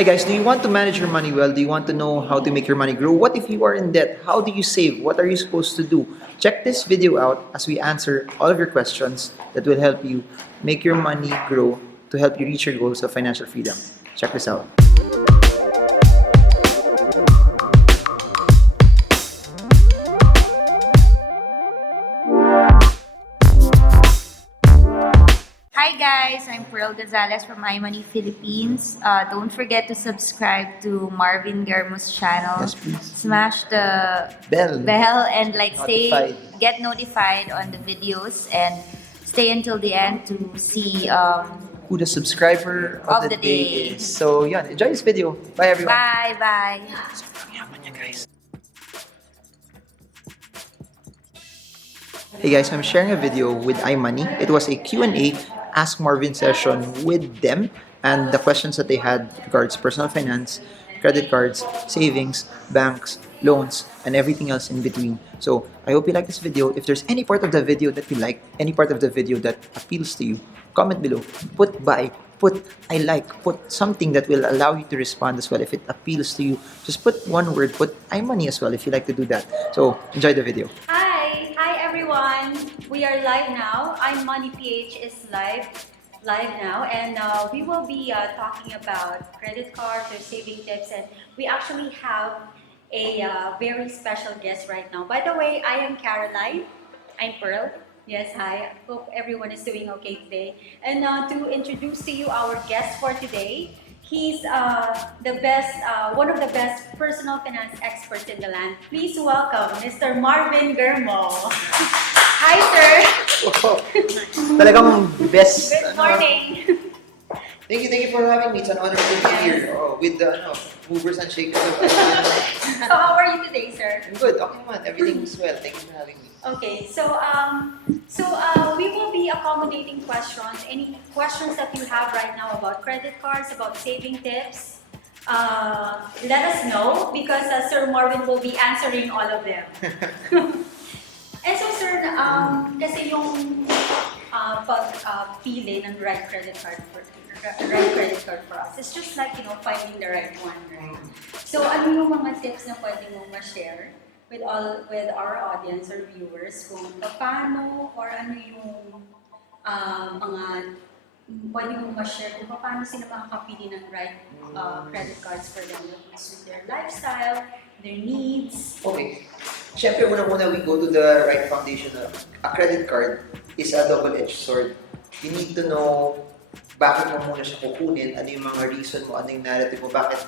Hi guys, do you want to manage your money well? Do you want to know how to make your money grow? What if you are in debt? How do you save? What are you supposed to do? Check this video out as we answer all of your questions that will help you make your money grow to help you reach your goals of financial freedom. Check this out. Hi guys, I'm Pearl Gonzalez from IMoney Philippines. Don't forget to subscribe to Marvin Garmo's channel. Yes, please. Smash the Bell. and like Notified. get notified on the videos and stay until the end to see Who the subscriber of the day is. So, yeah, enjoy this video. Bye everyone. bye. Sobrang yaman niya, guys. Hey guys, I'm sharing a video with iMoney. It was a Q&A Ask Marvin session with them and the questions that they had regards personal finance, credit cards, savings, banks, loans, and everything else in between. So I hope you like this video. If there's any part of the video that you like, any part of the video that appeals to you, comment below. Put buy, put I like, put something that will allow you to respond as well. If it appeals to you, just put one word, put iMoney as well if you like to do that. So enjoy the video. Hi everyone. We are live now. IMoney PH is live now, and we will be talking about credit cards or saving tips. And we actually have a very special guest right now. By the way, I am Caroline. I'm Pearl. Yes, hi. Hope everyone is doing okay today. And to introduce to you our guest for today. He's one of the best personal finance experts in the land. Please welcome Mr. Marvin Germo. Hi, sir. Wow. Talagang best. Good morning. Thank you for having me. It's an honor to be here with the movers and shakers of So how are you today, sir? I'm good. Okay man. Everything's well. Thank you for having me. Okay, so we will be accommodating questions. Any questions that you have right now about credit cards, about saving tips, let us know because Sir Marvin will be answering all of them. And so, sir, kasi yung pili ng right credit card for us, it's just like, finding the right one, right? So, ano yung mga tips na pwede mong ma-share with our audience or viewers kung paano or ano yung mga pwede mong ma-share kung paano sila makakapili ng right credit cards for them that suit their lifestyle, their needs. Okay. Siyempre, muna we go to the right foundation. A credit card is a double-edged sword. You need to know bakit mo muna siya kukunin, ano yung mga reason mo, ano yung narrative mo, bakit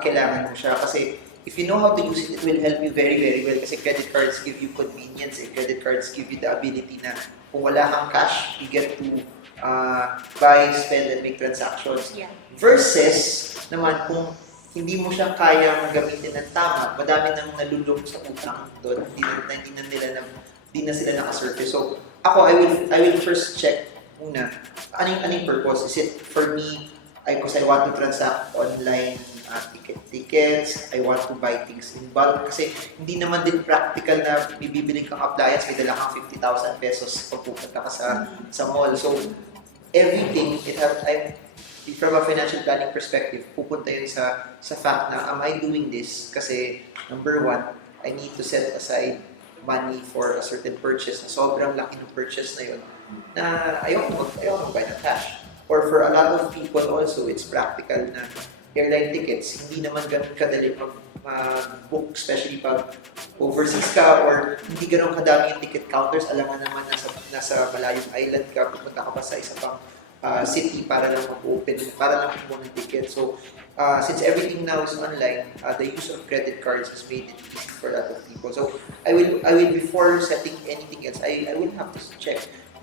kailangan mo siya. Kasi if you know how to use it, it will help you very, very well. Kasi credit cards give you convenience. Credit cards give you the ability na kung wala kang cash, you get to buy, spend, and make transactions. Yeah. Versus naman kung hindi mo siya kayang gamitin ng tama, madami nang nalulong sa utang doon, hindi na sila nakasurface. So, ako, I will first check muna, anong purpose? Is it for me, because I want to transact online tickets, I want to buy things in bulk, kasi hindi naman din practical na bibili kang appliance, may dala kang 50,000 pesos pag pupunta ka sa mall. So, everything, from a financial planning perspective, pupunta yun sa fact na, am I doing this? Kasi, number one, I need to set aside money for a certain purchase na sobrang laki ng purchase na yun na ayoko mag-buy ng cash. Or for a lot of people also, it's practical na airline tickets, hindi naman ganun kadali mag-book, especially pag overseas ka or hindi ganun kadami yung ticket counters. Alam nga naman nasa malayong island ka, pupunta ka pa sa isa pang city para lang mag-open, para lang kumuha ng ticket. So, since everything now is online, the use of credit cards has made it easy for a lot of people. So, I will before setting anything else, I will have to check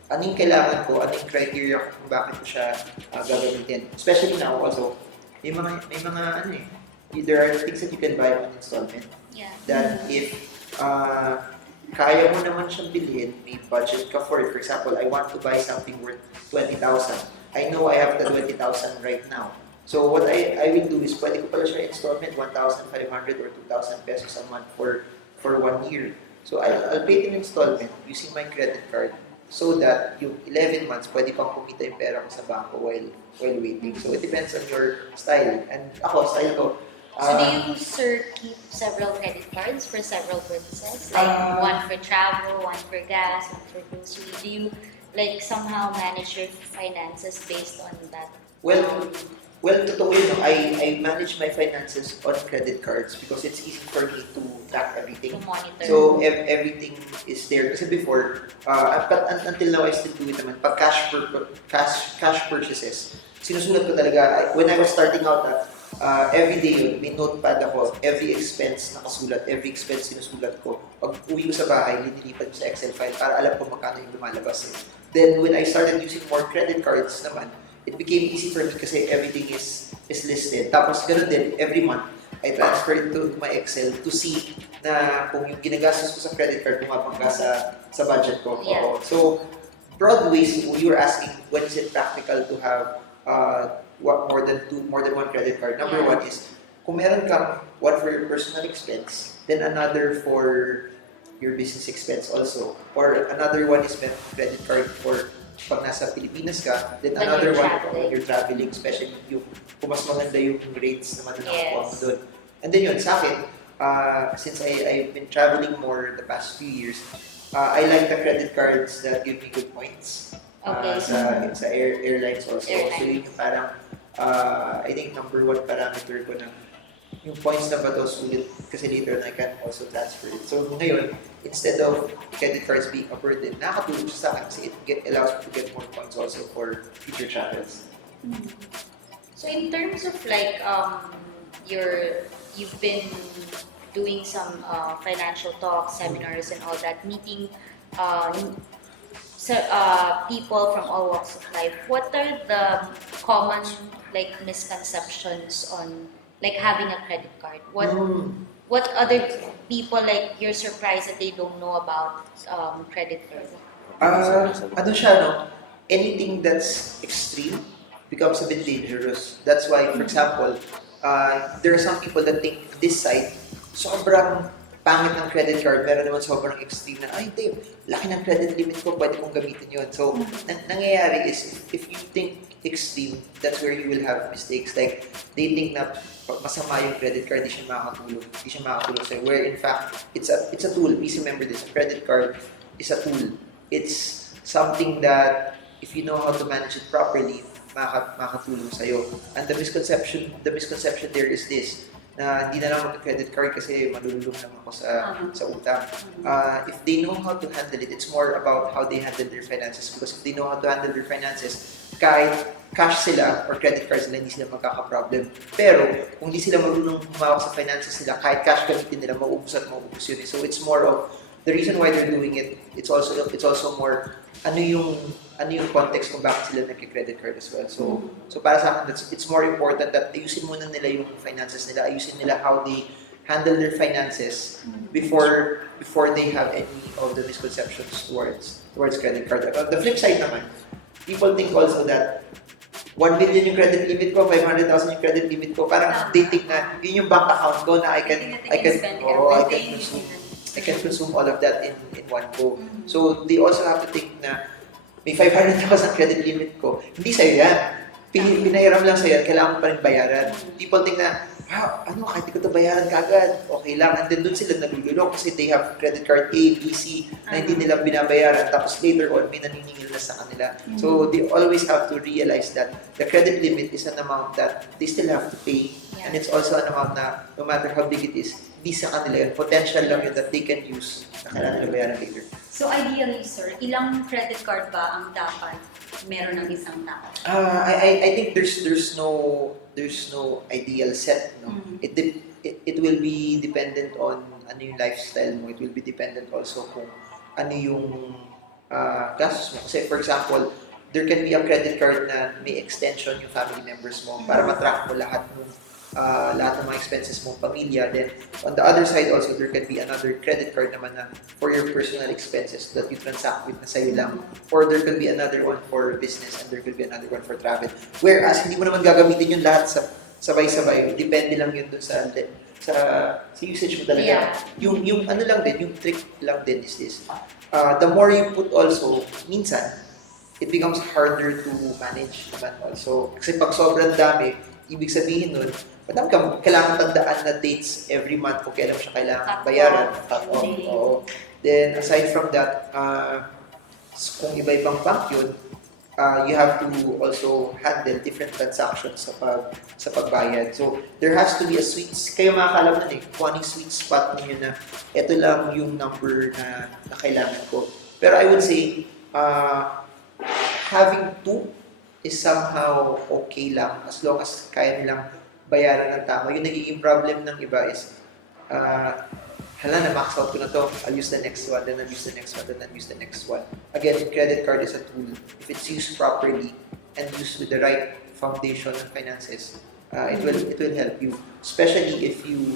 anong kailangan ko, anong criteria ko kung bakit ko siya gagamitin. Especially now also, may mga there are things that you can buy on installment. Yeah. That if kaya mo naman siyang bilhin, may budget ka for it. For example, I want to buy something worth 20,000. I know I have the 20,000 right now. So what I will do is, pwede ko pala siya installment 1,500 or 2,000 pesos a month for 1 year. So I'll pay it in installment using my credit card so that yung 11 months, pwede pang kumita yung pera ko sa bangko while waiting. So it depends on your style. And ako, style ko, So do you, sir, keep several credit cards for several purposes? Like one for travel, one for gas, one for grocery? Do you like somehow manage your finances based on that? well, totoo yun. No? I manage my finances on credit cards because it's easy for me to track everything. To monitor. So, everything is there. Kasi before, but until now, I still do it naman. Pag cash purchases, sinusulat ko talaga. When I was starting out, every day yun, may notepad ako. Every expense nakasulat. Every expense sinusulat ko. Pag uwi ko sa bahay, linilipat ko sa Excel file para alam ko magkano yung lumalabas. Then, when I started using more credit cards naman, it became easy for me kasi everything is listed. Tapos, ganun din, every month, I transfer it to my Excel to see na kung yung ginagastos ko sa credit card bumabangga sa budget ko. Yeah. Oo. So, broad ways, you were asking when is it practical to have more than one credit card. Number one is, kung meron kang one for your personal expense, then another for your business expense also. Or another one is meron credit card for pag nasa Pilipinas ka, then When another you're one traveling. when you're traveling, especially yung kung mas maganda yung rates naman na nakukuha mo Yes. doon. And then yun, sa akin, since I've been traveling more the past few years, I like the credit cards that give me good points. Okay. Sa airlines also. Airlines. So yun yung parang, I think number one parameter ko na yung points na ba to sulit kasi later on I can also transfer it. So ngayon, instead of credit cards being a burden, nakakatulong siya sa akin kasi it allows me to get more points also for future travels. So in terms of like you've been doing some financial talks, seminars, and all that, meeting people from all walks of life. What are the common like misconceptions on like having a credit card? What other people like you're surprised that they don't know about credit card? Ano siya, no? Anything that's extreme becomes a bit dangerous. That's why, for example, there are some people that think this side, sobrang pangit ng credit card, meron naman sobrang extreme na, ay, hindi, laki ng credit limit ko, pwede kong gamitin yun. So, nangyayari is, if you think extreme, that's where you will have mistakes. Like, they think na masama yung credit card, di siya makakatulong sa'yo. Where in fact, it's a tool. Please remember this, a credit card is a tool. It's something that, if you know how to manage it properly, makakatulong sa'yo. And the misconception there is this, na hindi na lang mag-credit card kasi malululong lang ako sa utang. If they know how to handle it, it's more about how they handle their finances. Because if they know how to handle their finances, kahit cash sila or credit card sila, hindi sila magkaka-problem. Pero, kung hindi sila marunong humawak sa finances nila, kahit cash gamitin nila, mauubos at mauubos yun. So it's more of, the reason why they're doing it, it's also more, ano yung context kung bakit sila nagki-credit card as well. So para sa akin, it's more important that ayusin muna nila yung finances nila, ayusin nila how they handle their finances before they have any of the misconceptions towards credit card. On the flip side naman, people think also that 1 million yung credit limit ko, 500,000 yung credit limit ko, parang they think na yun yung bank account ko na I can consume all of that in one go. So they also have to think na may 500,000 credit limit ko. Hindi sa'yo yan. Pinahiram lang sa'yo, kailangan mo pa rin bayaran. People think na, wow, kahit di ko ito bayaran kagad, okay lang. And then doon sila nalululong kasi they have credit card A, B, C na hindi nila binabayaran. Tapos later on, may naniningil na sa kanila. So they always have to realize that the credit limit is an amount that they still have to pay. And it's also an amount na no matter how big it is, hindi sa kanila yun. Potential lang yun that they can use na kailangan nila bayaran later. So ideally, sir, ilang credit card ba ang dapat meron ng isang tao? I think there's no ideal set, no. It will be dependent on ano yung lifestyle mo. It will be dependent also kung ano yung gastos mo. Kasi for example, there can be a credit card na may extension yung family members mo para matrack mo lahat ng mga expenses mong pamilya. Then, on the other side also, there can be another credit card naman na for your personal expenses that you transact with na sa'yo lang. Or there could be another one for business and there could be another one for travel. Whereas, hindi mo naman gagamitin yung lahat sabay-sabay. Depende lang yun dun sa usage mo talaga. Yeah. Yung ano lang din, yung trick lang din is this. The more you put also, minsan, it becomes harder to manage naman also. Kasi pag sobrang dami, ibig sabihin nun, madami kang kailangan tandaan na dates every month kung kailan mo siya kailangan Cut bayaran. off. Cut off. Okay. Oo. Then, aside from that, kung iba-ibang bank yun, you have to also handle different transactions sa pagbayad. So, there has to be a kayo makakalam nun kung anong sweet spot ninyo na ito lang yung number na kailangan ko. Pero I would say, having two is somehow okay lang as long as kaya nilang bayaran ng tama. Yung nagiging problem ng iba is, hala, na-max out ko na to, I'll use the next one, then I'll use the next one, then I'll use the next one. Again, credit card is a tool. If it's used properly and used with the right foundation and finances, it will help you. Especially if you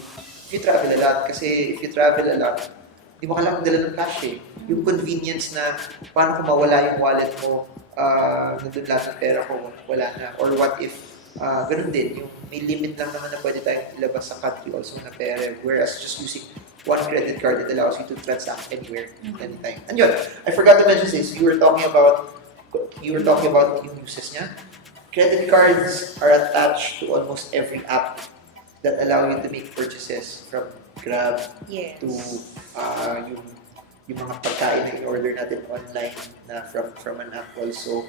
travel a lot. Kasi if you travel a lot, di mo kailangan dala ng cash eh. Yung convenience na paano kung mawala yung wallet mo, nandun lahat ng pera ko, wala na. Or what if, ganun din, yung may limit lang naman na pwede tayong ilabas sa country also na pera. Whereas just using one credit card, it allows you to transact anywhere, anytime. And yun, I forgot to mention this, you were talking about yung uses niya. Credit cards are attached to almost every app that allow you to make purchases from Grab Yes. to yung mga pagkain na in-order natin online na from an app also.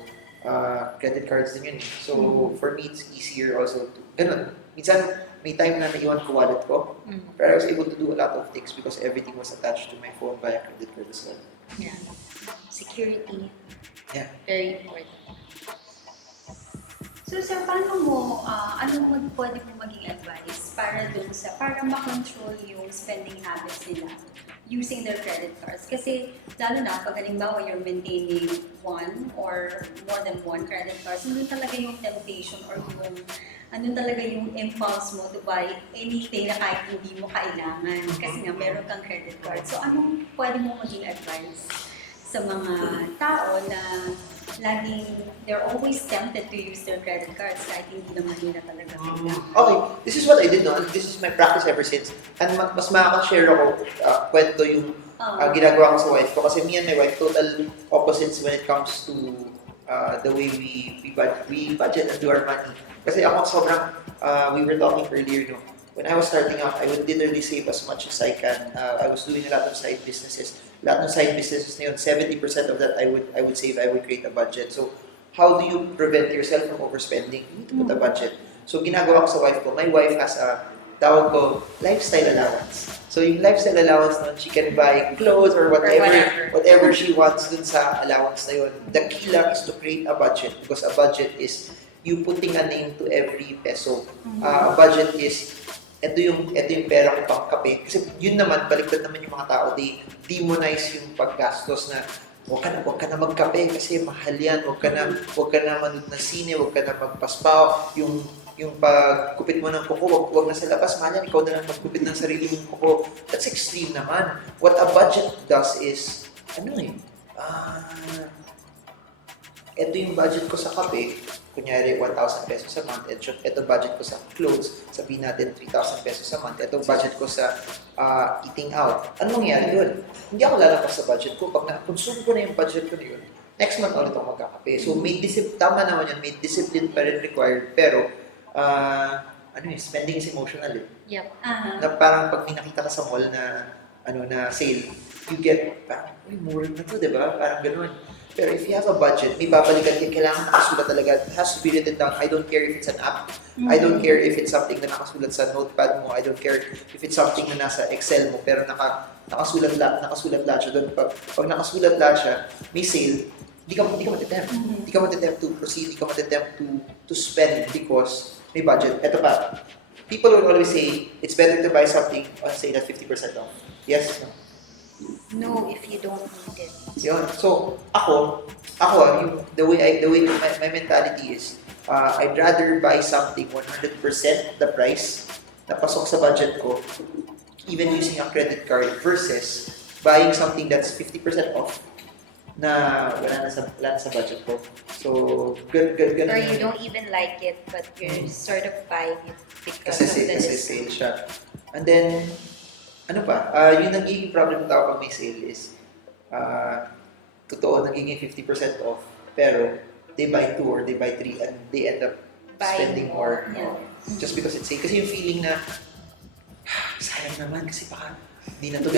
Credit cards din yun. So, for me, it's easier also to, ganun. Minsan, may time na naiwan ko wallet ko, pero I was able to do a lot of things because everything was attached to my phone via credit card as well. Yeah. Security. Yeah. Very important. So, sir, paano mo, anong pwede mo maging advice para makontrol yung spending habits nila using their credit cards? Kasi, lalo na, pag halimbawa you're maintaining one or more than one credit cards, nandun talaga yung temptation or yung andun talaga yung impulse mo to buy anything na kahit hindi mo kailangan. Kasi nga, meron kang credit card. So, anong pwede mo maging advice sa mga tao na they're always tempted to use their credit cards kahit hindi naman nila talaga kailangan? Okay, this is what I did, no? This is my practice ever since. And mas makaka-share ako kwento yung ginagawa ko sa wife ko. Kasi me and my wife, total opposites when it comes to the way we budget and do our money. Kasi ako sobrang, we were talking earlier, no? When I was starting out, I would literally save as much as I can. I was doing a lot of side businesses. Lahat ng side businesses na yun, 70% of that I would save, I would create a budget. So, how do you prevent yourself from overspending? You need to put a budget. So, ginagawa ko sa wife ko. My wife has a, tawag ko, lifestyle allowance. So, yung lifestyle allowance nun, she can buy clothes or whatever she wants dun sa allowance na yun. The key lang is to create a budget because a budget is you putting a name to every peso. A budget is ito yung pera ko pang kape. Kasi yun naman, baliktad naman yung mga tao, they demonize yung paggastos na huwag ka na magkape kasi mahal yan, huwag ka na manood na sine, huwag ka na magpaspaw, yung pagkupit mo ng kuko, huwag na sa labas, mahal yan, ikaw na lang magkupit ng sarili mong kuko. That's extreme naman. What a budget does is, ito yung budget ko sa kape, kunyari 1,000 pesos a month, ito budget ko sa clothes, sabihin natin 3,000 pesos a month, ito budget ko sa eating out. Ano mangyayari yun? Hindi ako lalabas sa budget ko. Pag na-consume ko na yung budget ko na yun, next month ulit ako magkakape. So, tama naman yan, may discipline pa rin required, pero spending is emotional eh. Yep. Na parang pag may nakita ka sa mall na sale, you get, parang, mura na to, diba? Parang ganun. Pero if you have a budget, may babalikan kayo, kailangan nakasulat talaga. It has to be written down. I don't care if it's an app. I don't care if it's something na nakasulat sa notepad mo. I don't care if it's something na nasa Excel mo. Pero nakasulat lahat siya doon. Pag nakasulat lahat siya, may sale, di ka matitempt. Di ka matitempt to proceed. Di ka matitempt to spend because may budget. Ito pa. People will always say, it's better to buy something on sale at 50% off. Yes? No, if you don't need it. Yun. So, the way my mentality is, I'd rather buy something 100% the price na pasok sa budget ko, even using a credit card, versus buying something that's 50% off na wala na sa budget ko. So, ganun. Or you don't even like it, but you're sort of buying it because Kasi, of the kasi discount. sale siya. And then, ano pa, yung nagiging problem ng tao pag may sale is, totoo, nagiging 50% off, pero they buy 2 or they buy 3 and they end up Buying spending more. Yeah. Just because it's sale. Kasi yung feeling na, sayang naman kasi baka hindi na to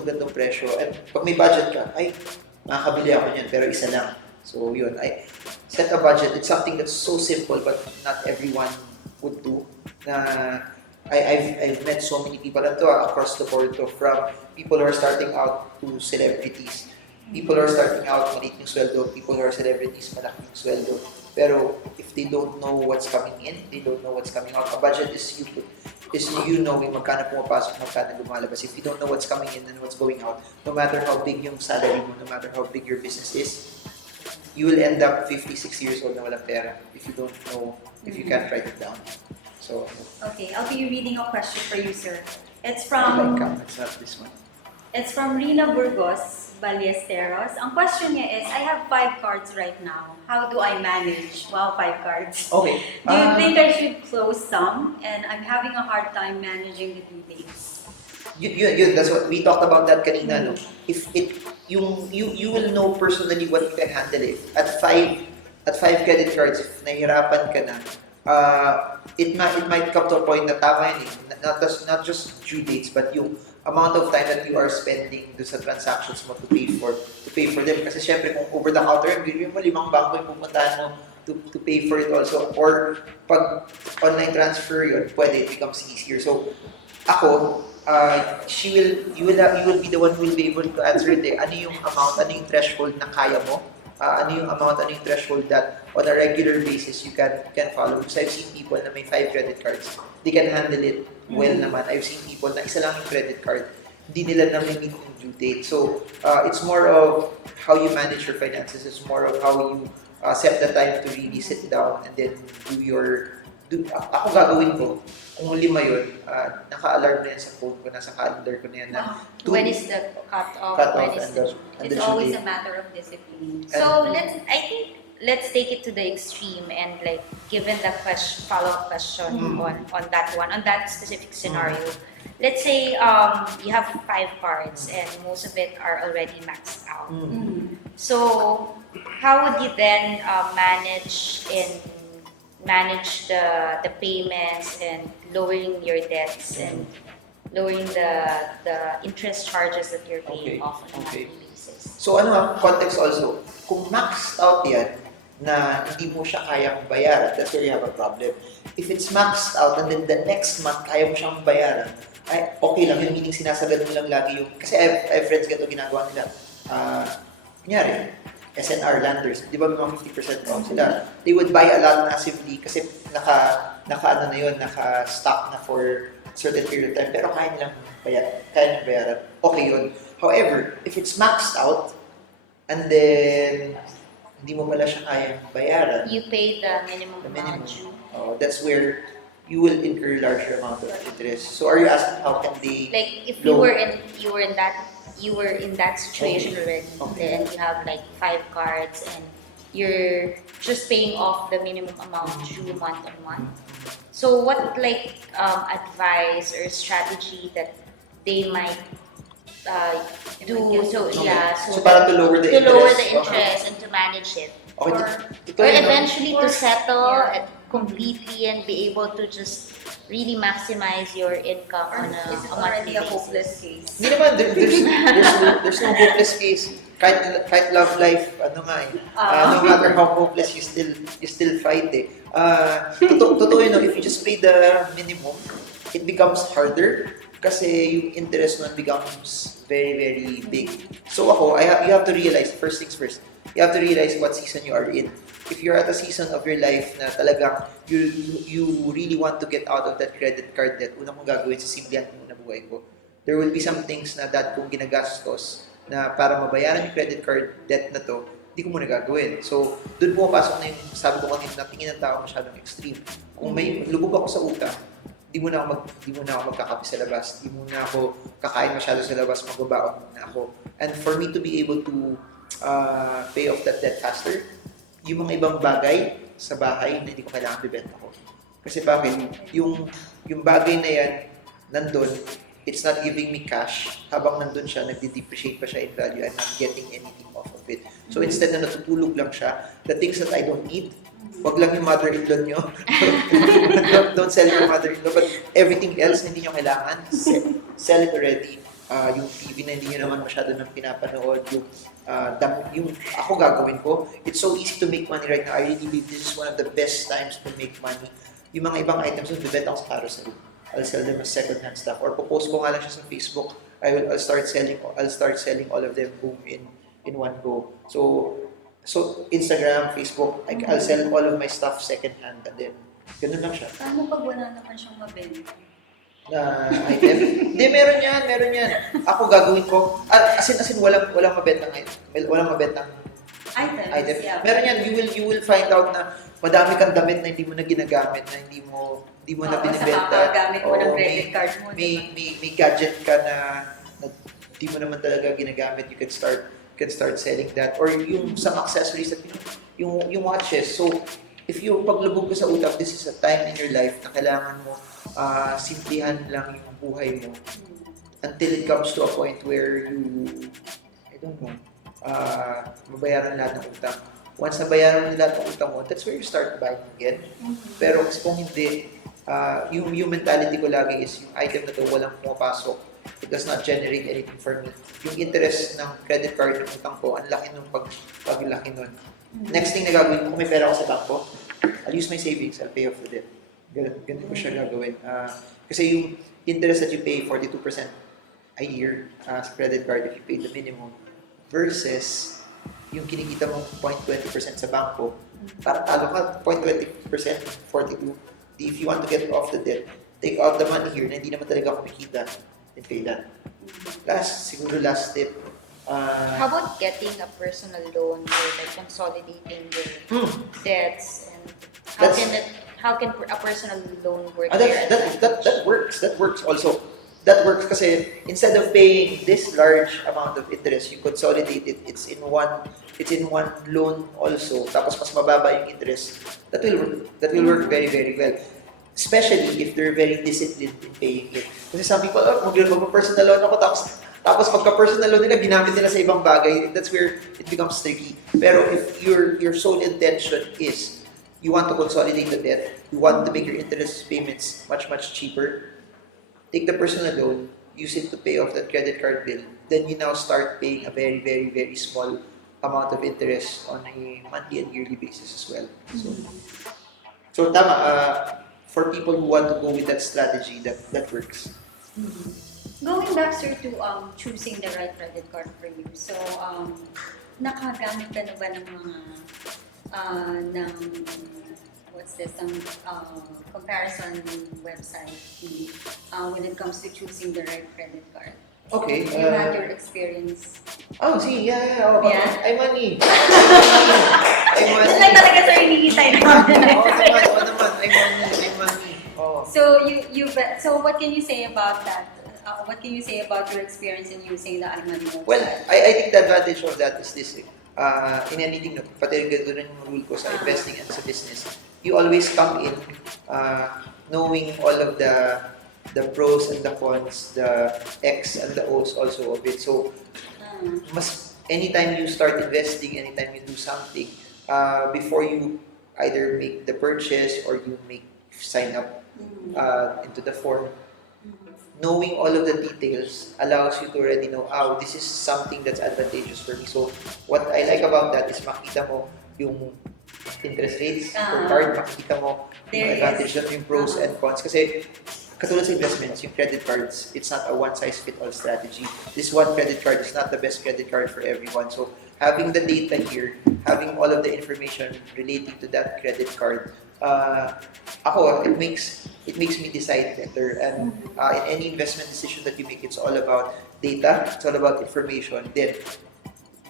ganitong presyo. And pag may budget ka, ay, makakabili ako niyan, pero isa lang. So, yun. I set a budget. It's something that's so simple, but not everyone would do. Na I've met so many people and across the board to, from people who are starting out to celebrities. People who are starting out, maliit yung sweldo. People who are celebrities, malaki yung sweldo. Pero if they don't know what's coming in, they don't know what's coming out. A budget is you knowing magkano pumapasok, magkano lumalabas. If you don't know what's coming in and what's going out, no matter how big yung salary mo, no matter how big your business is, you will end up 50, 60 years old na walang pera if you don't know, if you can't write it down. So, Okay, I'll be reading a question for you, sir. It's my from income, it's not this one. Rina Burgos Ballesteros. Ang question niya is, I have 5 cards right now. How do I manage? Wow, 5 cards. Okay. Do you think I should close some? And I'm having a hard time managing the due dates. Yun, that's what we talked about that kanina, no? If it, you will know personally what you can handle it. At 5 credit cards, if nahihirapan ka na, it might come to a point na tama yun eh. Not just due dates, but yung amount of time that you are spending do sa transactions mo to pay for them. Kasi syempre kung over the counter, bigyan mo 5 bangko yung pupuntahan mo to pay for it also. Or pag online transfer yun, pwede, it becomes easier. So, ako, you will be the one who will be able to answer it. Ano yung amount, ano yung threshold na kaya mo? Ano yung amount, ano yung threshold that on a regular basis you can follow. Because I've seen people na may 5 credit cards, they can handle it well naman. I've seen people na isa lang yung credit card, hindi nila na-meet yung due date. So, it's more of how you manage your finances. It's more of how you set the time to really sit down and then ako gagawin ko. Kung 5 yun, naka-alarm na yan sa phone ko, nasa calendar ko na yan. Na When is the cut-off? cut When off is and the... It's always a matter of discipline. So let's take it to the extreme and like given the follow-up question on that specific scenario. Let's say you have 5 cards and most of it are already maxed out. So how would you then manage the payments and lowering your debts and lowering the interest charges that you're paying off on a monthly basis? So context also, kung maxed out yan, na hindi mo siya kayang bayaran, that's where you have a problem. If it's maxed out and then the next month kaya mo siyang bayaran, ay okay lang yun, meaning sinasagad mo lang lagi yung, kasi I have friends ganito ginagawa nila. Kunyari, SNR landers, di ba may mga 50% off sila? They would buy a lot massively kasi naka-stock na for certain period of time, pero kaya nilang bayaran. Okay yun. However, if it's maxed out, and then hindi mo pala siya kayang bayaran, You pay the minimum amount due. that's where you will incur larger amount of interest. So are you asking how can they Like if low- you were in that situation already, then you have like 5 cards and you're just paying off the minimum amount due month on month. So what like advice or strategy that they might do so para to lower the interest. interest and to manage it, Okay, or eventually to Or- settle yeah. it completely and be able to just really maximize your income Or on a is it monthly already a hopeless basis. case? Hindi naman, there's no hopeless case. Kahit love life, no matter how hopeless, you still fight eh. Totoo yun, if you just pay the minimum, it becomes harder kasi yung interest nun becomes very, very big. So you have to realize, first things first, you have to realize what season you are in. If you're at a season of your life na talagang you really want to get out of that credit card debt, una mong gagawin, sisimplihan ko muna buhay ko. There will be some things na kong ginagastos na para mabayaran yung credit card debt na to, hindi ko muna gagawin. So, doon pumapasok na yung sabi ko kanina na tingin ng tao masyadong extreme. Kung may lubog ako sa utang, di muna ako magkakape sa labas, di muna ako kakain masyado sa labas, magbabaon muna ako. And for me to be able to pay off that debt faster. Yung mga ibang bagay sa bahay na hindi ko kailangan bibenta ko. Kasi bakit? Yung bagay na yan, nandun, it's not giving me cash. Habang nandun siya, nagde-depreciate pa siya in value. I'm not getting anything off of it. So instead na natutulog lang siya, the things that I don't need, wag lang yung mother-in-law nyo. Don't sell your mother-in-law. But everything else na hindi nyo kailangan, sell it already. Yung TV na hindi nyo naman masyado nang pinapanood, yung ako gagawin ko. It's so easy to make money right now. I really believe this is one of the best times to make money. Yung mga ibang items, bibenta ko sa carousel. I'll sell them as second-hand stuff. Or popost ko nga lang siya sa Facebook. I'll start selling all of them boom in one go. So Instagram, Facebook, I'll sell all of my stuff second-hand and then ganun lang siya. Paano pag wala naman siyang mabenta? Na item? Hindi, meron yan. Ako gagawin ko, as in walang mabentang item. Walang mabentang item. Yeah. Meron yan, you will find out na madami kang damit na hindi mo na ginagamit, na hindi mo na binibenta. Gamit mo ng credit card mo. May gadget ka na hindi mo naman talaga ginagamit, you can start selling that. Or yung some accessories that yung watches. So, if you paglubog ka sa utang, this is a time in your life na kailangan mo simplihan lang yung buhay mo until it comes to a point where you, I don't know, mabayaran lahat ng utang. Once nabayaran mo lahat ng utang mo, that's where you start buying again. Pero kung hindi, yung mentality ko lagi is yung item na to walang pumapasok. It does not generate anything for me. Yung interest ng credit card ng utang ko, ang laki nung paglaki nun. Next thing na gagawin, kung may pera ako sa bangko, I'll use my savings, I'll pay off the debt. Ganun ko siya gagawin. Kasi yung interest that you pay, 42% a year sa credit card if you pay the minimum, versus yung kinikita mong 0.20% sa bangko, para talo ka, 0.20%, 42%. If you want to get off the debt, take out the money here na hindi naman talaga kumikita and pay that. Siguro last tip. How about getting a personal loan or like consolidating your debts, and how can a personal loan work there? That works also. That works kasi instead of paying this large amount of interest, you consolidate it. It's in one loan also. Tapos mas mababa yung interest. That will work very, very well. Especially if they're very disciplined in paying it. Kasi some people, mag-personal loan ako, tapos pagka-personal loan nila, ginamit nila sa ibang bagay, that's where it becomes tricky. Pero if your sole intention is you want to consolidate the debt, you want to make your interest payments much, much cheaper, take the personal loan, use it to pay off that credit card bill, then you now start paying a very, very, very small amount of interest on a monthly and yearly basis as well. So tama, for people who want to go with that strategy, that works. Going back, sir, to choosing the right credit card for you. So, nakagamit ka na ba ng mga comparison website when it comes to choosing the right credit card? Okay. You had your experience. Oh, see, yeah. Oh, Yeah. IMoney. Ito lang talaga, sir, hinihintay naman. IMoney. Oh. So what can you say about that? What can you say about your experience in using the IMoney website? Well, I think the advantage of that is this. In anything, pati gano'n rin yung rule ko sa investing and sa business. You always come in knowing all of the pros and the cons, the X and the O's also of it. So, anytime you start investing, anytime you do something, before you either make the purchase or you sign up into the form, knowing all of the details allows you to already know, this is something that's advantageous for me. So, what I like about that is makita mo yung interest rates per card, makikita mo yung advantage na yung pros and cons. Kasi, katulad sa investments, yung credit cards, it's not a one-size-fits-all strategy. This one credit card is not the best credit card for everyone. So, having the data here, having all of the information relating to that credit card, it makes me decide better. And in any investment decision that you make, it's all about data, it's all about information. Then,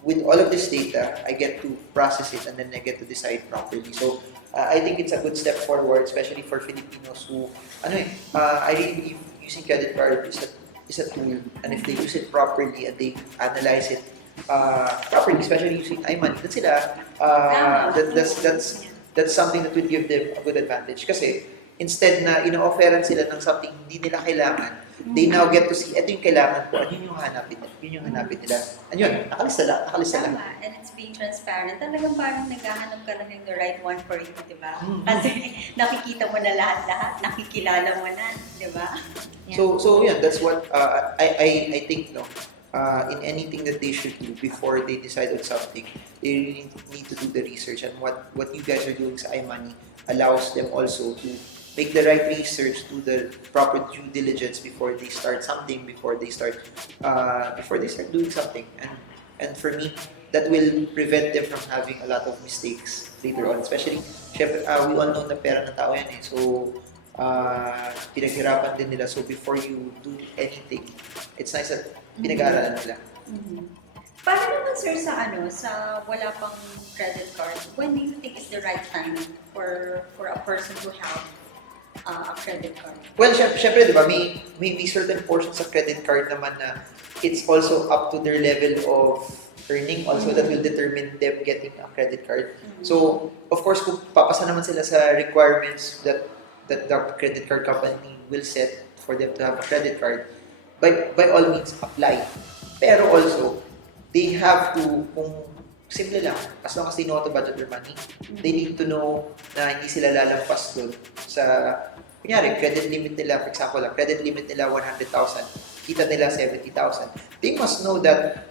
with all of this data, I get to process it and then I get to decide properly. So, I think it's a good step forward, especially for Filipinos who, I really believe using credit card is a tool, and if they use it properly and they analyze it properly, especially using iMoney, then sila, that's something that will give them a good advantage. Kasi, instead na ino-offeran sila ng something hindi nila kailangan, they now get to see, ito yung kailangan ko, ano yung hanapin nila, yun yung hanapin nila. Ano yun, nakalista lang. Tama, and it's being transparent. Talagang parang naghahanap ka lang yung the right one for you, di ba? Kasi nakikita mo na lahat-lahat, nakikilala mo na, di ba? Yeah. So yeah, that's what I think, no, in anything that they should do before they decide on something, they really need to do the research, and what you guys are doing sa iMoney allows them also to make the right research, do the proper due diligence before they start something, before they start doing something, and for me, that will prevent them from having a lot of mistakes later on. Especially, syempre, we all know na pera ng tao yan eh. So, pinaghirapan din nila. So, before you do anything, it's nice that pinag-aaralan nila. Paano naman sir sa wala pang credit card, when do you think is the right time for a person to have a credit card? Well, syempre, di ba, may certain portions of credit card naman na it's also up to their level of earning also that will determine them getting a credit card. So, of course, kung papasa naman sila sa requirements that the credit card company will set for them to have a credit card, by all means, apply. Pero also, they have to, kung simple lang, as long as they know how to budget their money, they need to know na hindi sila lalampas doon sa, kunyari, credit limit nila, for example, credit limit nila 100,000, kita nila 70,000. They must know that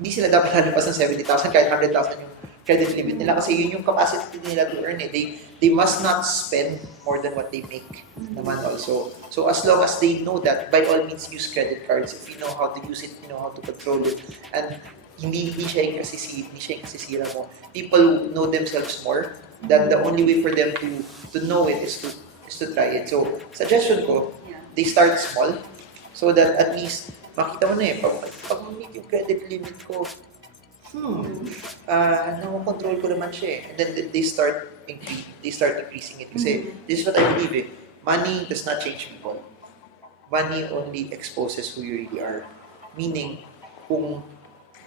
hindi sila dapat lalampas ng 70,000 kahit 100,000 yung credit limit nila kasi yun yung capacity nila to earn it. They must not spend more than what they make naman also. So as long as they know that, by all means, use credit cards. If you know how to use it, you know how to control it. And hindi siya yung kasisira mo. People know themselves more. That the only way for them to know it is to try it. So, suggestion ko, they start small so that at least makita mo na eh, pag meet yung credit limit ko, control ko naman siya eh. And then they start increasing it. Kasi this is what I believe eh. Money does not change people. Money only exposes who you really are. Meaning, kung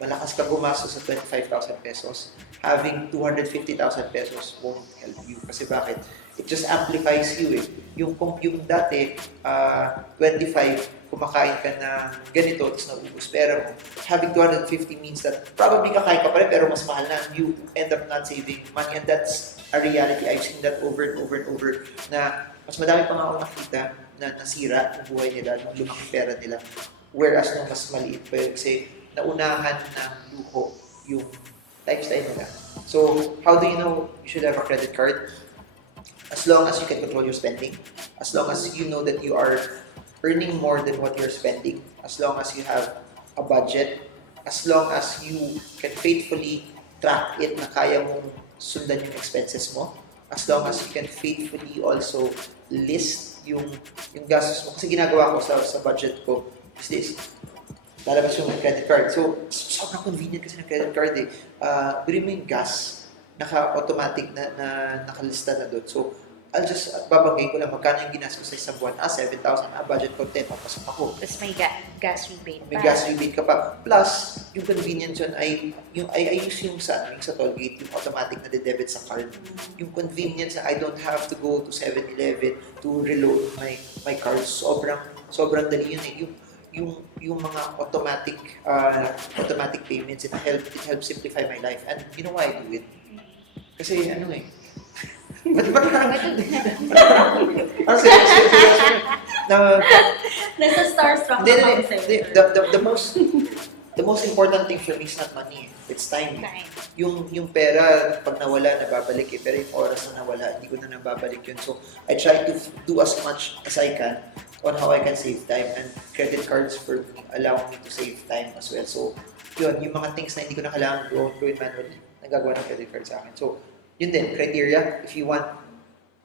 malakas ka gumastos sa 25,000 pesos, having 250,000 pesos won't help you. Kasi bakit? It just amplifies you eh. Yung dati, 25, kumakain ka ng ganito, tapos naubos pera mo. Having 250 means that probably kakain ka pa rin, pero mas mahal na. You end up not saving money, and that's a reality. I've seen that over and over and over, na mas madami pa nga ako nakita na nasira ang buhay nila, nung lumaki pera nila. Whereas nung mas maliit pa yun, kasi naunahan ng luho yung lifestyle nila. So, how do you know you should have a credit card? As long as you can control your spending, as long as you know that you are earning more than what you're spending, as long as you have a budget, as long as you can faithfully track it na kaya mong sundan yung expenses mo, as long as you can faithfully also list yung gastos mo. Kasi ginagawa ko sa budget ko is this. Lalabas yung credit card. So, sobrang convenient kasi ng credit card eh. Bili mo yung gas, naka-automatic na nakalista na doon. So, I'll just babagay ko lang magkano yung ginastos sa isang buwan. 7,000. Budget ko 10. Papasok ako. Tapos may gas rebate pa. May gas rebate ka pa. Plus, yung convenience yun ay use yung sa tollgate, yung automatic na de-debit sa card. Yung convenience na I don't have to go to 7-Eleven to reload my card. Sobrang dali yun eh. Yung mga automatic payments, it helps simplify my life. And you know why I do it? Kasi Nasa starstruck the most important thing for me is not money. It's time. Yung pera, pag nawala, nababalik eh. Pero yung oras na nawala, hindi ko na nababalik yun. So, I try to do as much as I can on how I can save time. And credit cards for me allow me to save time as well. So, yun, yung mga things na hindi ko na kailangan gawin manually, nagagawa ng credit card sa akin. So, yun din, criteria, if you want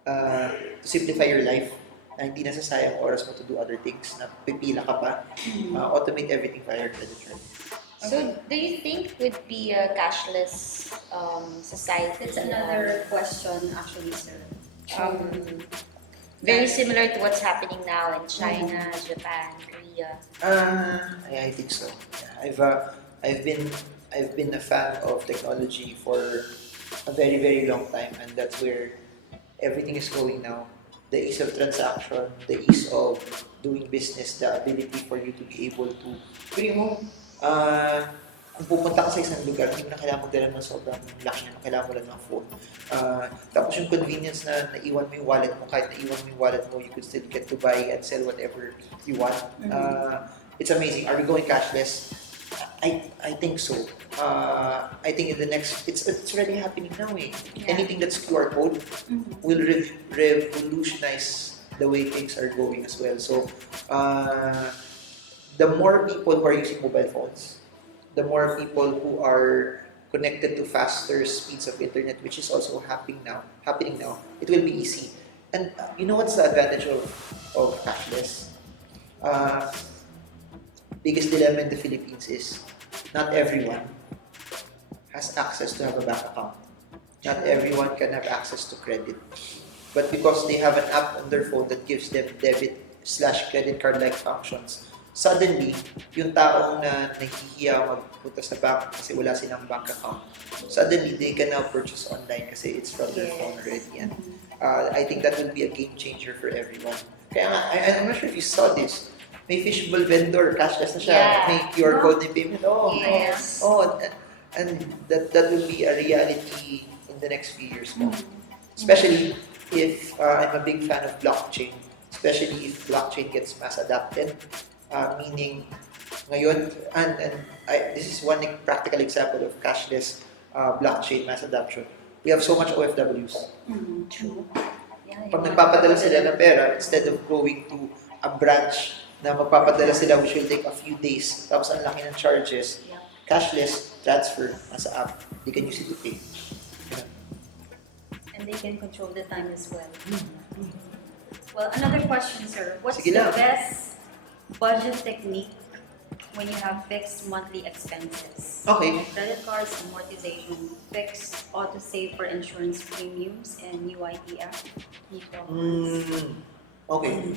to simplify your life, na hindi nasasayang oras mo to do other things, na pipila ka pa, automate everything via your credit card. So, do you think would be a cashless society? That's another question actually, sir. Very similar to what's happening now in China, Japan, Korea. I think so. Yeah, I've been I've been a fan of technology for a very very long time, and that's where everything is going now. The ease of transaction, the ease of doing business, the ability for you to be able to, pwede mo, kung pupunta ka sa isang lugar, hindi mo na kailangan magdala ng sobrang laki na, kailangan mo lang ng phone. Tapos yung convenience na naiwan mo yung wallet mo, kahit naiwan mo yung wallet mo, you could still get to buy and sell whatever you want. It's amazing. Are we going cashless? I think so. I think in the next, it's already happening now eh. Yeah. Anything that's QR code will revolutionize the way things are going as well. So, the more people who are using mobile phones, the more people who are connected to faster speeds of internet, which is also happening now, it will be easy. And you know what's the advantage of cashless? Biggest dilemma in the Philippines is not everyone has access to have a bank account. Not everyone can have access to credit. But because they have an app on their phone that gives them debit/credit card-like functions, suddenly, yung taong na nahihiya magpunta sa bank kasi wala silang bank account, suddenly they can now purchase online kasi it's from their phone already. And I think that will be a game changer for everyone. Kaya nga, I'm not sure if you saw this. May fishbowl vendor, cashless na siya. Yeah. May QR code na payment. Yes. And that will be a reality in the next few years now. Especially if I'm a big fan of blockchain. Especially if blockchain gets mass adopted. Meaning, ngayon, this is one practical example of cashless blockchain mass adoption. We have so much OFWs. True. Pag nagpapadala sila ng pera, instead of going to a branch na magpapadala sila which will take a few days, tapos ang laki ng charges, cashless, transfer, nasa app, they can use it to pay. And they can control the time as well. Well, another question, sir. What's Sige the lang. best budget technique when you have fixed monthly expenses? Okay. Credit cards, amortization, fixed auto-save for insurance premiums, and new idea. Okay.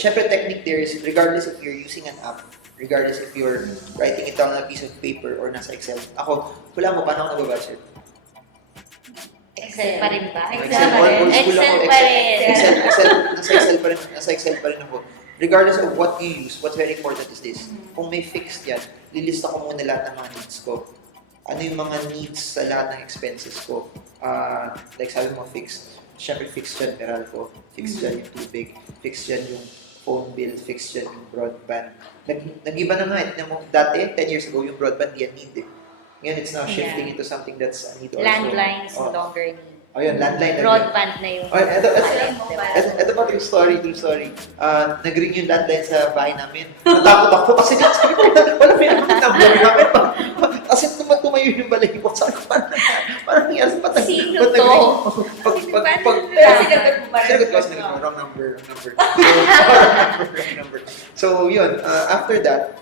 Syempre, technique there is, regardless if you're using an app, regardless if you're writing it down on a piece of paper or nasa Excel. Ako, wala mo, paano ako nababudget? Excel pa rin ba? Excel, old school ako. Excel pa rin. Nasa Excel pa rin ako. Regardless of what you use, what's very important is this. Kung may fixed yan, lilista ko muna lahat ng mga needs ko. Ano yung mga needs sa lahat ng expenses ko? Like sabi mo, fixed. Siyempre, fixed dyan Meralco, fixed dyan yung tubig, fixed dyan yung phone bill, fixed dyan yung broadband. Nag-iba na nga eh. Dati, 10 years ago, yung broadband di yan need eh. Ngayon, it's now shifting into something that's a need also. Landlines no longer need. Oh, yun, landline. Broadband na yung... Ito pa, true story. Nag-ring yung landline sa bahay namin. Natakot ako kasi sabi ko, wala may number namin. Kasi tumayo yung balay ko. Sabi ko, parang nangyari sa patay. Sino to? Wrong number. So, yun. After that,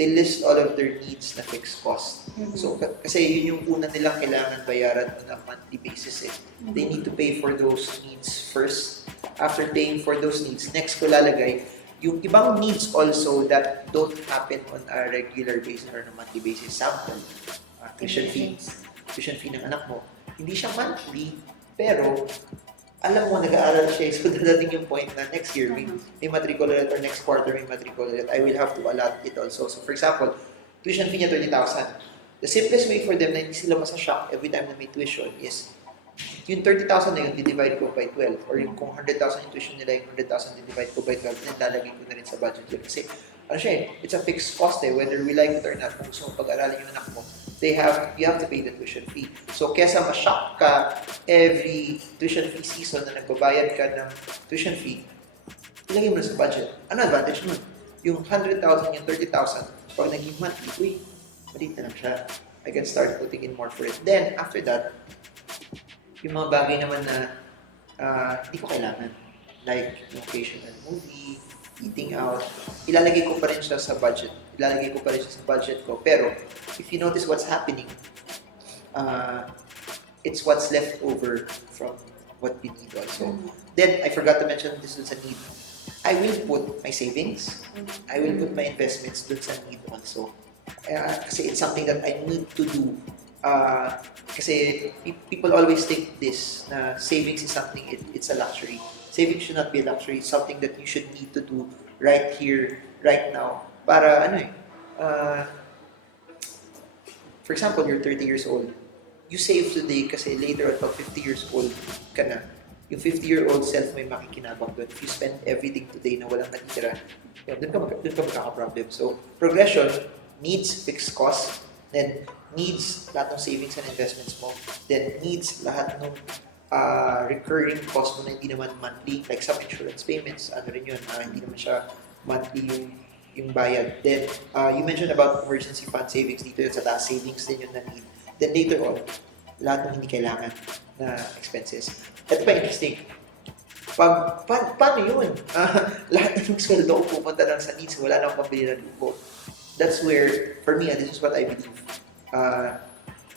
they list all of their needs na fixed cost. So, kasi yun yung una nilang kailangan bayaran on a monthly basis eh. They need to pay for those needs first. After paying for those needs, next ko lalagay yung ibang needs also that don't happen on a regular basis or on a monthly basis. Sample, tuition fee ng anak mo. Hindi siya monthly, pero alam mo, nag-aaral siya. So, dadating yung point na next year, may matriculate or next quarter may matriculate. I will have to allot it also. So, for example, tuition fee niya 30,000. The simplest way for them na hindi sila masashock every time na may tuition is yung 30,000 na yun, divide ko by 12. Or yung kung 100,000 yung tuition nila, yung 100,000 divide ko by 12, then lalagay ko na rin sa budget yun. Kasi, ano siya eh, it's a fixed cost eh, whether we like it or not. Kung gusto mo pag-aralin yung anak mo, you have to pay the tuition fee. So, kesa ma-shock ka every tuition fee season na nagbabayad ka ng tuition fee, ilagay mo na sa budget. Ano advantage nun? Yung 100,000, yung 30,000, pag naging monthly, uy, maliit na lang siya. I can start putting in more for it. Then, after that, yung mga bagay naman na hindi ko kailangan. Like, occasional movie, eating out, ilalagay ko pa rin siya sa budget. Ko. Pero, if you notice what's happening, it's what's left over from what we need also. Then, I forgot to mention this is a need. I will put my savings, I will put my investments dun sa need also. Kasi it's something that I need to do. Kasi people always think this, na savings is something, it's a luxury. Savings should not be a luxury. It's something that you should need to do right here, right now. Para for example, you're 30 years old. You save today kasi later at pag 50 years old ka na, yung 50-year-old self may makikinabang doon. If you spend everything today na walang natitira, doon ka magkaka-problem. So, progression needs fixed costs, then needs lahat ng savings and investments mo, then needs lahat ng recurring cost mo na hindi naman monthly, like some insurance payments, rin yun, hindi naman siya monthly yung bayad. Then, you mentioned about emergency fund savings, dito yun sa taas, savings din yun na need. Then later on, lahat ng hindi kailangan na expenses. Ito pa interesting. Paano yun? Lahat ng sweldo ko pupunta lang sa needs, wala na akong pabili na lupo. That's where, for me, this is what I believe.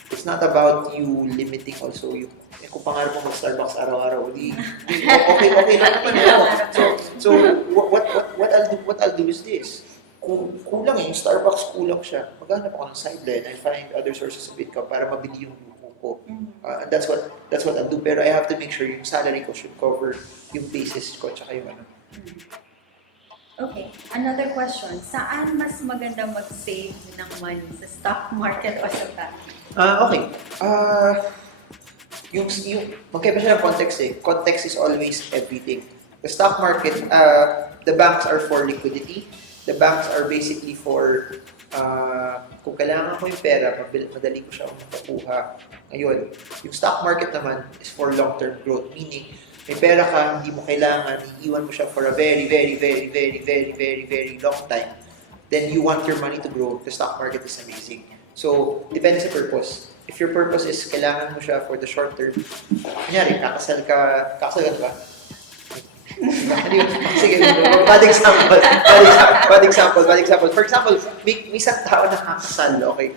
It's not about you limiting also yung kung pangarap mo mag-Starbucks araw-araw, okay lang naman yun. So what I'll do is this. Kung kulang yung Starbucks, kulang siya. Maghanap ako ng sideline. I find other sources of income para mabili yung lupo ko. And that's what I'll do. Pero I have to make sure yung salary ko should cover yung basis ko tsaka yung ano. Okay, another question. Saan mas maganda mag-save ng money? Sa stock market o sa bank? Okay. Magkaiba siya ng context eh. Context is always everything. The stock market, the banks are for liquidity. The banks are basically for, kung kailangan ko yung pera, madali ko siya makakuha. Ngayon, yung stock market naman is for long-term growth. Meaning, may pera ka, hindi mo kailangan, iiwan mo siya for a very, very, very, very, very, very, very long time. Then you want your money to grow. The stock market is amazing. So, depends sa purpose. If your purpose is kailangan mo siya for the short term, kunyari, kakasal ka ba? Sige, bad example. For example, may isang tao na kakasal, okay?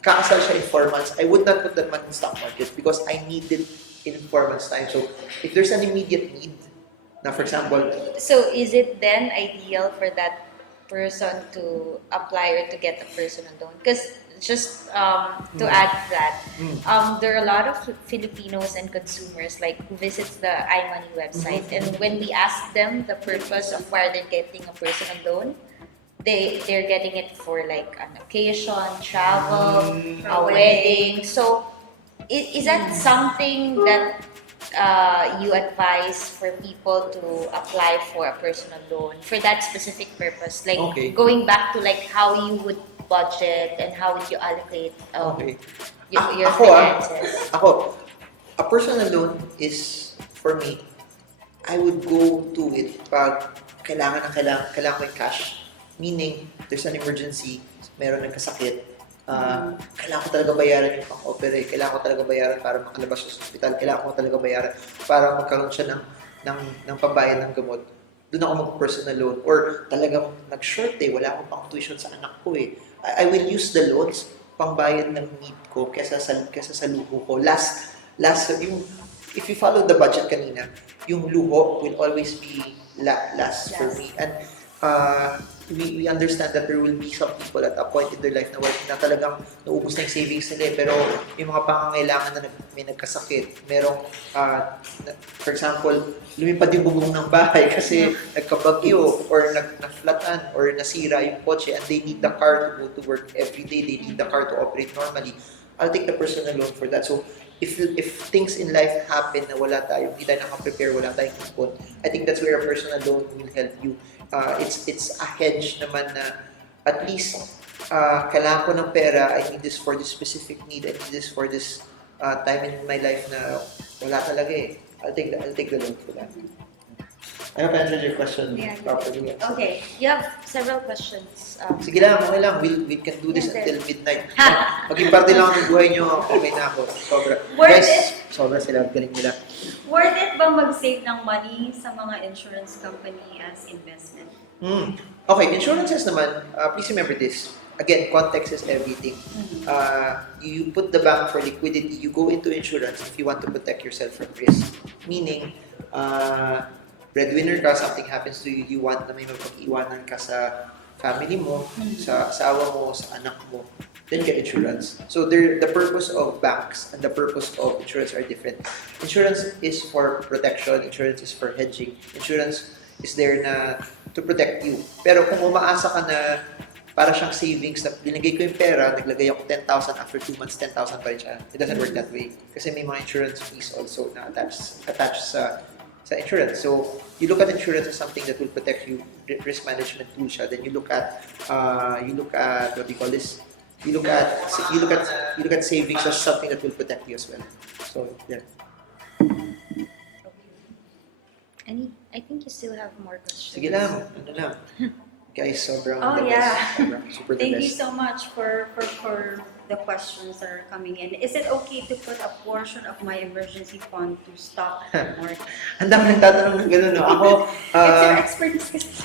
Kakasal siya in 4 months. I would not put that money in stock market because I need it in 4 months' time. So, if there's an immediate need, na for example... So, is it then ideal for that person to apply or to get a personal loan? Because just to add to that, there are a lot of Filipinos and consumers who visits the IMoney website, and when we ask them the purpose of why they're getting a personal loan, they're getting it for an occasion, travel, a wedding. So, is that something that you advise for people to apply for a personal loan for that specific purpose? Going back to how you would budget and how would you allocate your finances? A personal loan is, for me, I would go to it pag kailangan ko yung cash. Meaning, there's an emergency, meron nagkasakit, kailangan ko talaga bayaran yung pang-opera, kailangan ko talaga bayaran para makalabas sa hospital, kailangan ko talaga bayaran para magkaroon siya ng pambayad ng gamot. Doon ako mag-personal loan. Or talagang nag-short wala akong pang-tuition sa anak ko I will use the loans pangbayad ng need ko kesa sa luho ko. If you follow the budget kanina, yung luho will always be last for me. And we understand that there will be some people at a point in their life na talagang naubos na yung savings nila pero yung mga pangangailangan na may nagkasakit, merong for example, lumipad yung bubong ng bahay kasi nagkabagyo or nagflatan or nasira yung kotse and they need the car to go to work every day, they need the car to operate normally. I'll take the personal loan for that. So if things in life happen na wala tayo, hindi tayo nakaprepare, wala tayong ipon, I think that's where a personal loan will help you. It's a hedge naman na at least kailangan ko ng pera, I need this for this specific need, I need this for this time in my life na wala talaga I'll take the loan for that. I hope I answered your question properly. Okay, you have several questions. Sige lang, okay lang. We can do this until midnight. Maging parte lang ang buhay nyo, okay na ako. Sobra. Sobra sila, galing nila. Worth it ba mag-save ng money sa mga insurance company as investment? Okay, insurances naman, please remember this. Again, context is everything. You put the bank for liquidity, you go into insurance if you want to protect yourself from risk. Meaning, breadwinner ka, something happens to you, you want na may mapag-iwanan ka sa family mo, sa asawa mo, sa anak mo, then get insurance. So the purpose of banks and the purpose of insurance are different. Insurance is for protection, insurance is for hedging, insurance is there na to protect you. Pero kung umaasa ka na para siyang savings na binigay ko yung pera, naglagay ako 10,000 after 2 months, 10,000 pa rin siya. It doesn't work that way. Kasi may mga insurance fees also na attached sa insurance. So, you look at insurance as something that will protect you, risk management tool siya. Then you look at what do you call this? You look at savings as something that will protect you as well. So, yeah. I think you still have more questions. Sige lang, ano lang. Guys, sobrang Oh, the yeah. best. Sobrang super the Thank you best. so much for the questions that are coming in. Is it okay to put a portion of my emergency fund to stock market? Ang dami nagtatanong ng gano'n, no? Ako, It's your expertise.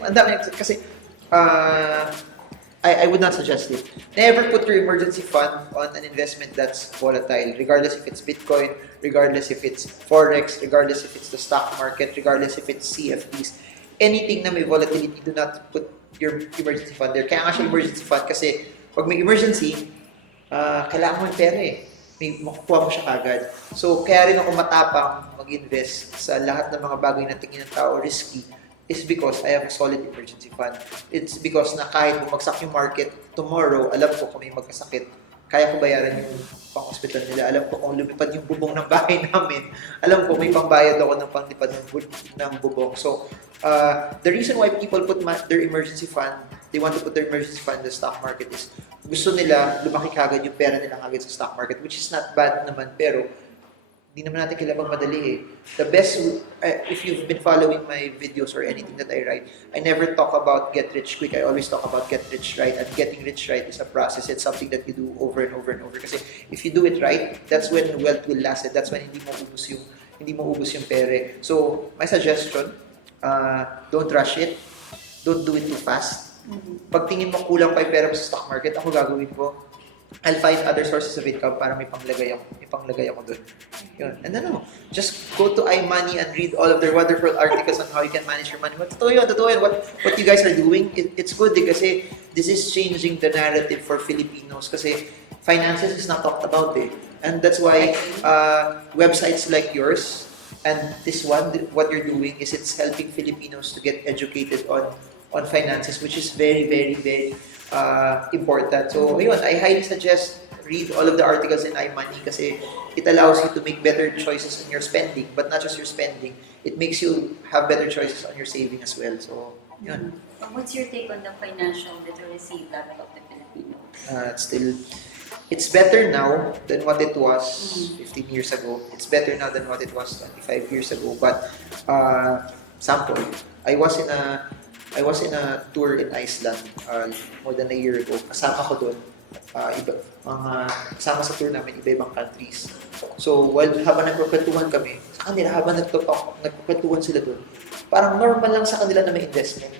ang dami kasi, I would not suggest it. Never put your emergency fund on an investment that's volatile, regardless if it's Bitcoin, regardless if it's Forex, regardless if it's the stock market, regardless if it's CFDs. Anything na may volatility, do not put your emergency fund there. Kaya nga siya emergency fund kasi pag may emergency, kailangan mo yung pera eh. May makukuha mo siya kagad. So, kaya rin ako matapang mag-invest sa lahat ng mga bagay na tingin ng tao risky is because I have a solid emergency fund. It's because na kahit bumagsak yung market tomorrow, alam ko kung may magkasakit, kaya ko bayaran yung pang-hospital nila. Alam ko kung lumipad yung bubong ng bahay namin. Alam ko may pambayad ako ng panglipad ng bubong. So, the reason why people put their emergency fund, they want to put their emergency fund in the stock market is gusto nila lumaki kagad yung pera nila kagad sa stock market, which is not bad naman, pero hindi naman natin kailangan madali eh. The best, if you've been following my videos or anything that I write, I never talk about get rich quick. I always talk about get rich right. And getting rich right is a process. It's something that you do over and over and over. Kasi if you do it right, that's when wealth will last. And that's when hindi mo ubus yung pere. So, my suggestion, don't rush it. Don't do it too fast. Pag tingin mo kulang pa yung pera mo sa stock market, ako gagawin ko, I'll find other sources of income para may panglagay ako doon. Yun. And then, just go to IMoney and read all of their wonderful articles on how you can manage your money. Totoo yun. What you guys are doing, it's good kasi this is changing the narrative for Filipinos kasi finances is not talked about eh. And that's why websites like yours and this one, what you're doing is it's helping Filipinos to get educated on finances, which is very, very, very important. So, ayun, I highly suggest read all of the articles in IMoney kasi it allows you to make better choices in your spending, but not just your spending. It makes you have better choices on your saving as well. So, yun. What's your take on the financial literacy level of the Filipino? It's better now than what it was 15 years ago. It's better now than what it was 25 years ago. But, sample, I was in a tour in Iceland more than a year ago. Kasama ko doon. Kasama sa tour namin, iba-ibang countries. So, habang nagkukwentuhan kami, sa kanila, habang nagkukwentuhan sila doon, parang normal lang sa kanila na may investment.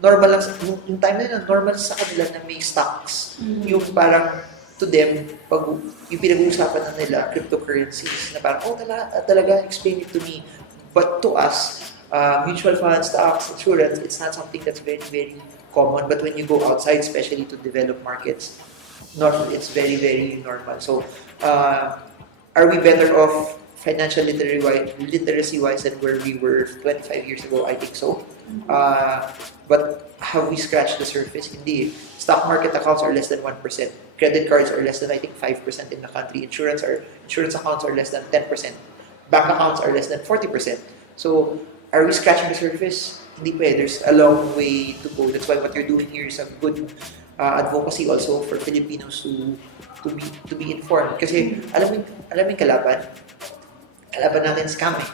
Normal lang, yung time na yun, normal sa kanila na may stocks. Yung parang, to them, pag yung pinag-uusapan na nila, cryptocurrencies, na parang, talaga, explain it to me. But to us, mutual funds, stocks, insurance, it's not something that's very, very common. But when you go outside, especially to developed markets, it's very, very normal. So, are we better off financial literacy-wise than where we were 25 years ago? I think so. But have we scratched the surface? Hindi. Stock market accounts are less than 1%. Credit cards are less than, I think, 5% in the country. Insurance accounts are less than 10%. Bank accounts are less than 40%. So, are we scratching the surface? Hindi pa. There's a long way to go. That's why what you're doing here is a good advocacy also for Filipinos to be informed. Kasi alam mo yung kalaban natin scam eh.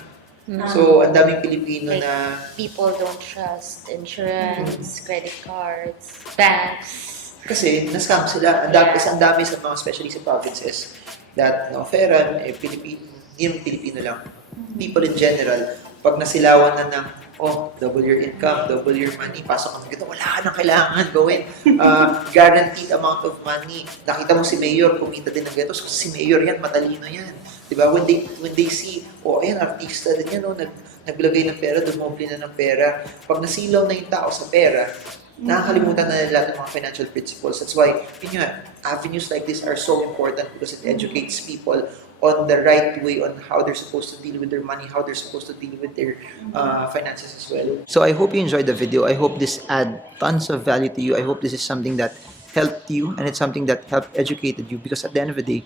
So, ang daming Pilipino Like, na people don't trust insurance, credit cards, banks. kasi na-scam sila. Ang dami sa mga, especially sa provinces, that na-offeran, hindi yung Pilipino lang. People in general, pag nasilawan na ng, double your income, double your money, pasok ka dito, wala ka nang kailangan gawin. Guaranteed amount of money. Nakita mo si Mayor, kumita din ng ganito. So, si Mayor yan, matalino yan. Diba? When they see, ayan, artista din yan, naglagay ng pera, dumoble na ng pera. Pag nasilaw na yung tao sa pera, Nakakalimutan na nila ng mga financial principles. That's why, yun nga, avenues like this are so important because it educates people on the right way on how they're supposed to deal with their money, how they're supposed to deal with their finances as well. So I hope you enjoyed the video. I hope this add tons of value to you. I hope this is something that helped you and it's something that helped educated you, because at the end of the day,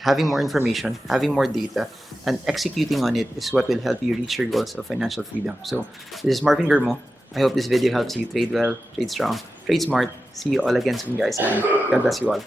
having more information, having more data, and executing on it is what will help you reach your goals of financial freedom. So this is Marvin Germo. I hope this video helps you trade well, trade strong, trade smart. See you all again soon, guys, and God bless you all.